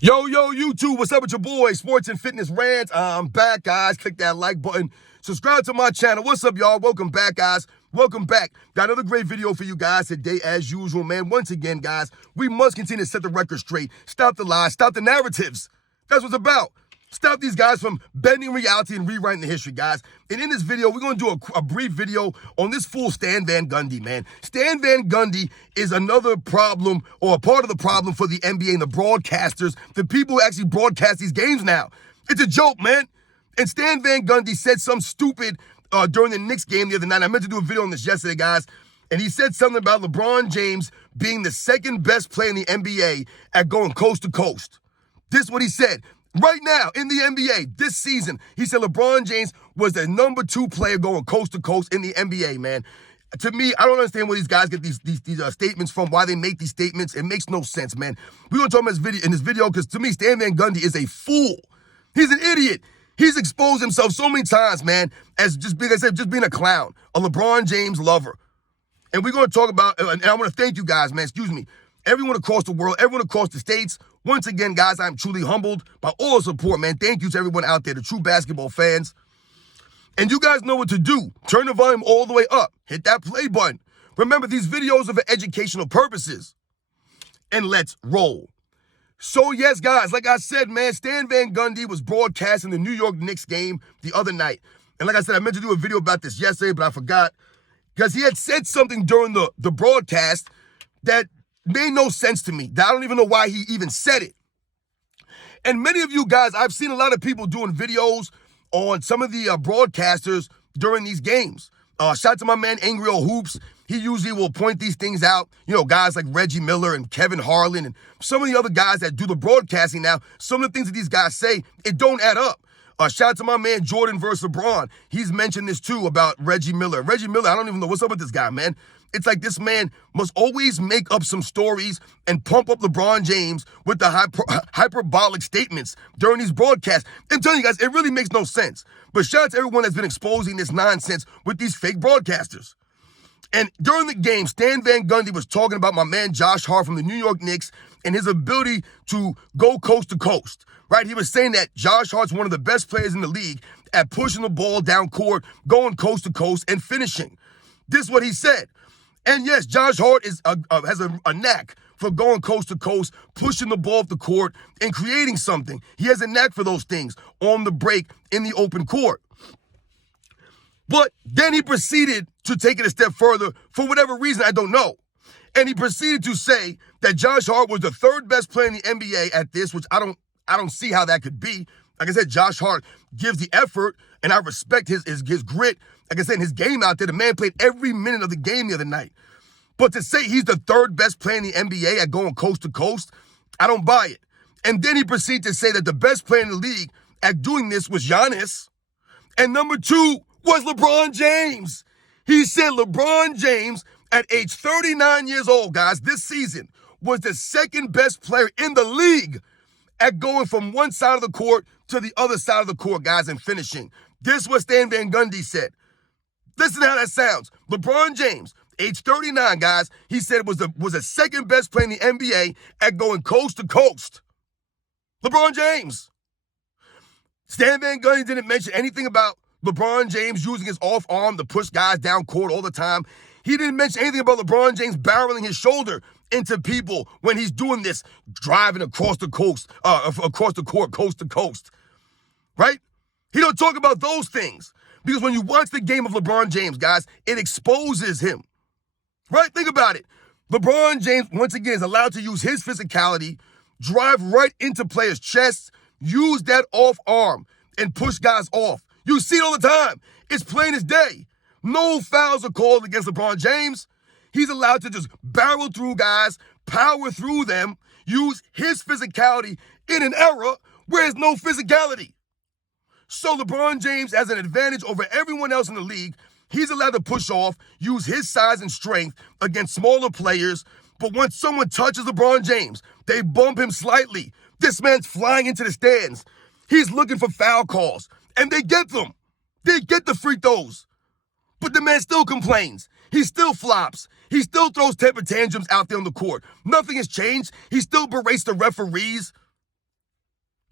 Yo, YouTube, what's up with your boy? Sports and Fitness Rants. I'm back, guys. Click that like button. Subscribe to my channel. What's up, y'all? Welcome back, guys. Welcome back. Got another great video for you guys today, as usual, man. Once again, guys, we must continue to set the record straight. Stop the lies. Stop the narratives. That's what it's about. Stop these guys from bending reality and rewriting the history, guys. And in this video, we're going to do a brief video on this fool Stan Van Gundy, man. Stan Van Gundy is another problem, or a part of the problem for the NBA and the broadcasters, the people who actually broadcast these games now. It's a joke, man. And Stan Van Gundy said something stupid during the Knicks game the other night. I meant to do a video on this yesterday, guys. And he said something about LeBron James being the second best player in the NBA at going coast to coast. This is what he said. Right now, in the NBA, this season, he said LeBron James was the number 2 player going coast to coast in the NBA, man. To me, I don't understand where these guys get these statements from, why they make these statements. It makes no sense, man. We're going to talk about in this video because, to me, Stan Van Gundy is a fool. He's an idiot. He's exposed himself so many times, man, as just being a clown, a LeBron James lover. And we're going to talk about, and I want to thank you guys, man, everyone across the world, everyone across the states. Once again, guys, I'm truly humbled by all the support, man. Thank you to everyone out there, the true basketball fans. And you guys know what to do. Turn the volume all the way up. Hit that play button. Remember, these videos are for educational purposes. And let's roll. So, yes, guys, like I said, man, Stan Van Gundy was broadcasting the New York Knicks game the other night. And like I said, I meant to do a video about this yesterday, but I forgot. Because he had said something during the broadcast that made no sense to me. I don't even know why he even said it. And many of you guys, I've seen a lot of people doing videos on some of the broadcasters during these games. Shout out to my man, Angry Old Hoops. He usually will point these things out. You know, guys like Reggie Miller and Kevin Harlan and some of the other guys that do the broadcasting now. Some of the things that these guys say, it don't add up. Shout out to my man, Jordan versus LeBron. He's mentioned this too about Reggie Miller. Reggie Miller, I don't even know what's up with this guy, man. It's like this man must always make up some stories and pump up LeBron James with the hyperbolic statements during these broadcasts. I'm telling you guys, it really makes no sense. But shout out to everyone that's been exposing this nonsense with these fake broadcasters. And during the game, Stan Van Gundy was talking about my man Josh Hart from the New York Knicks and his ability to go coast to coast, right? He was saying that Josh Hart's one of the best players in the league at pushing the ball down court, going coast to coast, and finishing. This is what he said. And yes, Josh Hart has a knack for going coast to coast, pushing the ball up the court, and creating something. He has a knack for those things on the break in the open court. But then he proceeded to take it a step further for whatever reason, I don't know. And he proceeded to say that Josh Hart was the 3rd best player in the NBA at this, which I don't see how that could be. Like I said, Josh Hart gives the effort, and I respect his grit. Like I said, his game out there, the man played every minute of the game the other night. But to say he's the 3rd best player in the NBA at going coast to coast, I don't buy it. And then he proceeded to say that the best player in the league at doing this was Giannis. And number 2 was LeBron James. He said LeBron James, at age 39 years old, guys, this season, was the 2nd best player in the league at going from one side of the court to the other side of the court, guys, and finishing. This is what Stan Van Gundy said. Listen to how that sounds. LeBron James, age 39, guys, he said was the 2nd best player in the NBA at going coast to coast. LeBron James. Stan Van Gundy didn't mention anything about LeBron James using his off arm to push guys down court all the time. He didn't mention anything about LeBron James barreling his shoulder into people when he's doing this, driving across the court, coast to coast, right? He don't talk about those things because when you watch the game of LeBron James, guys, it exposes him, right? Think about it. LeBron James, once again, is allowed to use his physicality, drive right into players' chests, use that off arm, and push guys off. You see it all the time. It's plain as day. No fouls are called against LeBron James. He's allowed to just barrel through guys, power through them, use his physicality in an era where there's no physicality. So LeBron James has an advantage over everyone else in the league. He's allowed to push off, use his size and strength against smaller players. But once someone touches LeBron James, they bump him slightly. This man's flying into the stands. He's looking for foul calls. And they get them. They get the free throws. But the man still complains. He still flops. He still throws temper tantrums out there on the court. Nothing has changed. He still berates the referees.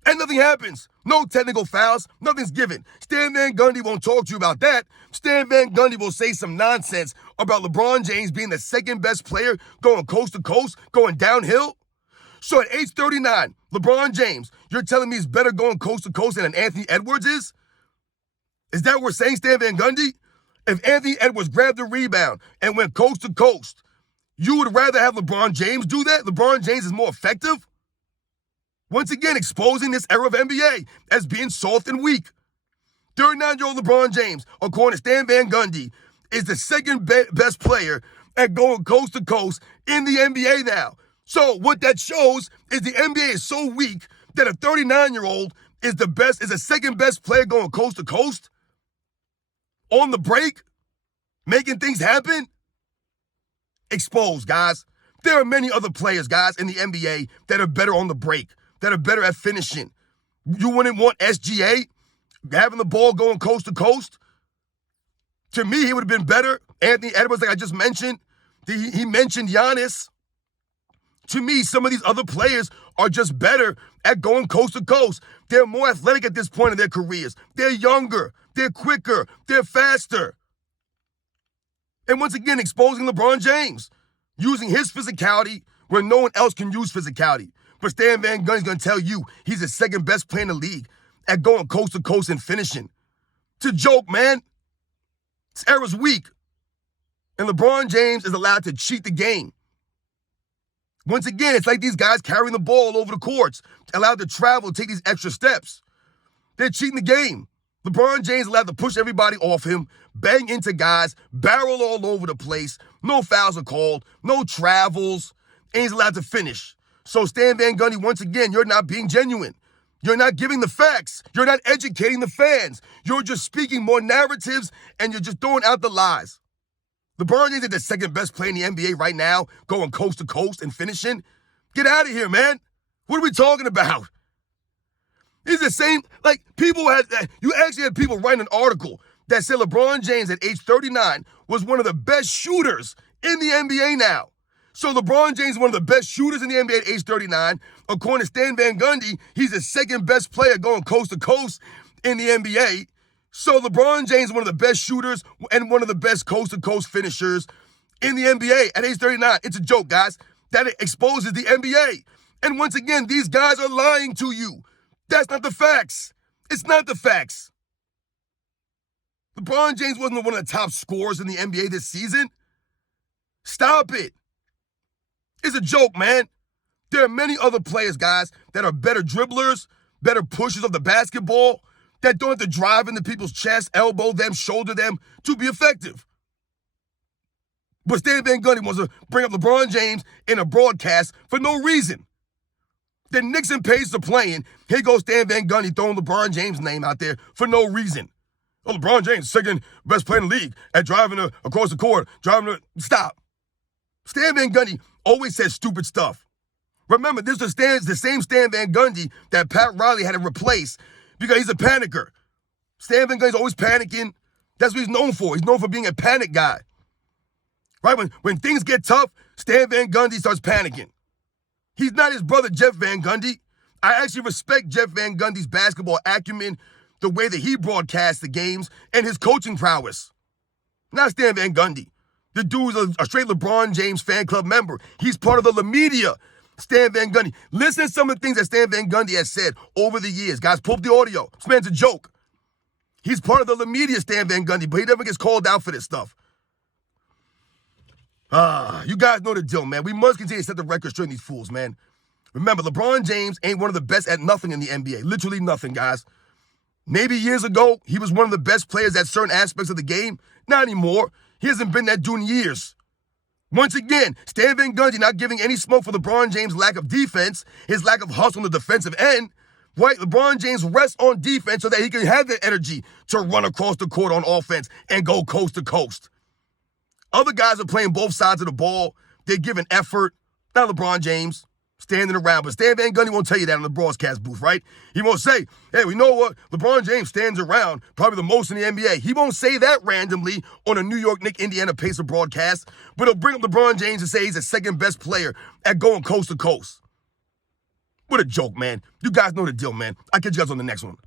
And nothing happens. No technical fouls. Nothing's given. Stan Van Gundy won't talk to you about that. Stan Van Gundy will say some nonsense about LeBron James being the second best player going coast to coast, going downhill. So at age 39, LeBron James, you're telling me he's better going coast to coast than Anthony Edwards is? Is that what we're saying, Stan Van Gundy? If Anthony Edwards grabbed the rebound and went coast to coast, you would rather have LeBron James do that? LeBron James is more effective? Once again, exposing this era of NBA as being soft and weak. 39-year-old LeBron James, according to Stan Van Gundy, is the second best player at going coast to coast in the NBA now. So what that shows is the NBA is so weak that a 39-year-old is the second best player going coast to coast on the break, making things happen. Exposed, guys. There are many other players, guys, in the NBA that are better on the break, that are better at finishing. You wouldn't want SGA having the ball going coast to coast? To me, he would have been better. Anthony Edwards, like I just mentioned, he mentioned Giannis. To me, some of these other players are just better at going coast to coast. They're more athletic at this point in their careers. They're younger. They're quicker. They're faster. And once again, exposing LeBron James, using his physicality where no one else can use physicality. But Stan Van Gundy's going to tell you he's the second best player in the league at going coast to coast and finishing. It's a joke, man. This era's weak. And LeBron James is allowed to cheat the game. Once again, it's like these guys carrying the ball over the courts, allowed to travel, take these extra steps. They're cheating the game. LeBron James allowed to push everybody off him, bang into guys, barrel all over the place. No fouls are called, no travels, and he's allowed to finish. So Stan Van Gundy, once again, you're not being genuine. You're not giving the facts. You're not educating the fans. You're just speaking more narratives, and you're just throwing out the lies. LeBron James is the second best player in the NBA right now, going coast to coast and finishing. Get out of here, man. What are we talking about? It's the same, like you actually had people writing an article that said LeBron James at age 39 was one of the best shooters in the NBA now. So LeBron James is one of the best shooters in the NBA at age 39. According to Stan Van Gundy, he's the second best player going coast to coast in the NBA. So LeBron James is one of the best shooters and one of the best coast-to-coast finishers in the NBA at age 39. It's a joke, guys. That exposes the NBA. And once again, these guys are lying to you. That's not the facts. It's not the facts. LeBron James wasn't one of the top scorers in the NBA this season. Stop it. It's a joke, man. There are many other players, guys, that are better dribblers, better pushers of the basketball, that don't have to drive into people's chest, elbow them, shoulder them to be effective. But Stan Van Gundy wants to bring up LeBron James in a broadcast for no reason. The Knicks and Pacers are playing. Here goes Stan Van Gundy throwing LeBron James' name out there for no reason. Oh, LeBron James, second best player in the league at driving across the court, Stop. Stan Van Gundy always says stupid stuff. Remember, this is the same Stan Van Gundy that Pat Riley had to replace because he's a panicker. Stan Van Gundy's always panicking. That's what he's known for. He's known for being a panic guy. Right? When things get tough, Stan Van Gundy starts panicking. He's not his brother, Jeff Van Gundy. I actually respect Jeff Van Gundy's basketball acumen, the way that he broadcasts the games, and his coaching prowess. Not Stan Van Gundy. The dude's a straight LeBron James fan club member. He's part of the media. Stan Van Gundy. Listen to some of the things that Stan Van Gundy has said over the years. Guys, pull up the audio. This man's a joke. He's part of the media, Stan Van Gundy, but he never gets called out for this stuff. You guys know the deal, man. We must continue to set the record straight in these fools, man. Remember, LeBron James ain't one of the best at nothing in the NBA. Literally nothing, guys. Maybe years ago, he was one of the best players at certain aspects of the game. Not anymore. He hasn't been that dude in years. Once again, Stan Van Gundy not giving any smoke for LeBron James' lack of defense, his lack of hustle on the defensive end. Right? LeBron James rests on defense so that he can have the energy to run across the court on offense and go coast to coast. Other guys are playing both sides of the ball. They're giving effort. Not LeBron James standing around. But Stan Van Gundy won't tell you that in the broadcast booth, right? He won't say, hey, we know what? LeBron James stands around probably the most in the NBA. He won't say that randomly on a New York Knicks Indiana Pacers broadcast, but he'll bring up LeBron James and say he's the second best player at going coast to coast. What a joke, man. You guys know the deal, man. I'll catch you guys on the next one.